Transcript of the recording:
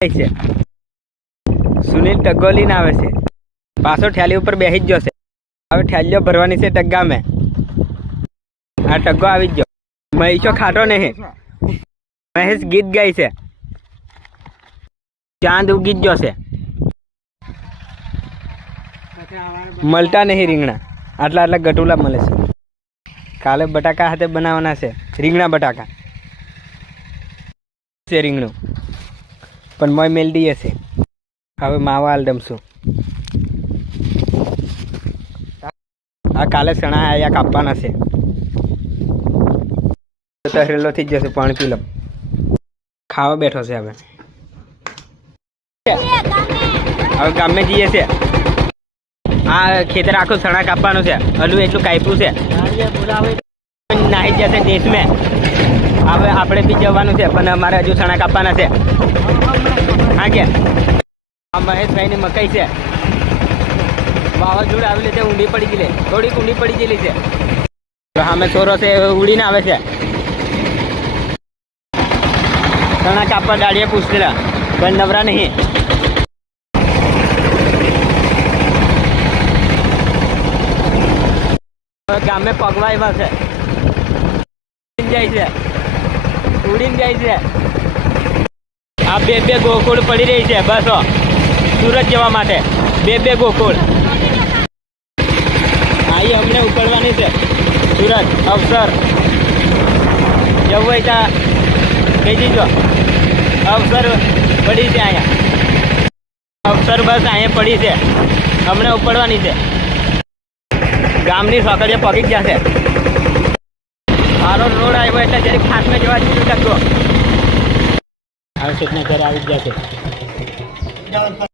છે સુનિલ ટગ્ગો લઈને આવે છે, પાછો ઠેલી ઉપર બેસી જ જશે. હવે ઠેલીઓ ભરવાની છે ટગ્ગામાં. આ ટગ્ગો આવી જ ગયો. મહેશો ખાટો નહીં, મહેશ ગીત ગાય છે. ચાંદ ઉગી જ જશે. મળતા નહીં રીંગણા, આટલા આટલા ગટુલા મળે છે. કાલે બટાકા હાથે બનાવવાના છે, રીંગણા બટાકા છે. રીંગણું પણ મોય મેલ દઈએ છે. હવે માવા આલદમ છું. આ કાલે ચણા આયા કાપવાના છે. તો હેલો થઈ જશે. પાણી પી લો. ખાવા બેઠો છે. હવે ગામે જઈએ છે. આ ખેતર આખું ચણા કાપવાનું છે. હલું એટલું કાપ્યું છે. નાહી જશે દેશમાં. હવે આપણે બી જવાનું છે, પણ અમારે હજુ ચણા કાપવાના છે. હા કે આ મહેશભાઈ ની મકાઈ છે. વાવાઝોડું આવી રીતે ઊંડી પડી ગયેલી, થોડીક ઊંડી પડી ગયેલી છે. સામે ચોરો છે, ઉડીને આવે છે. ચણા કાપવા દાડીએ પૂછતેલા પણ નવરા નહીં. ગામે પગવા એવા છે. જાય છે, ઉડીને જાય છે. આ બે બે ગોકુળ પડી રહી છે. બસો સુરત જવા માટે બે ગોકુળ. અહીં અમને ઉકળવાની છે સુરત. અવસર જવું હોય ત્યાં કહી દીજો. અવસર પડી છે અહીંયા. અવસર બસ અહીંયા પડી છે. અમને ઉપડવાની છે. ગામની સોકડીએ પગી જ જશે. સારો રોડ આવ્યો એટલે જરીક ફાસ્ટમાં જવા દીધું ટક્કો. હવે સીટના ઘરે આવી જ જશે.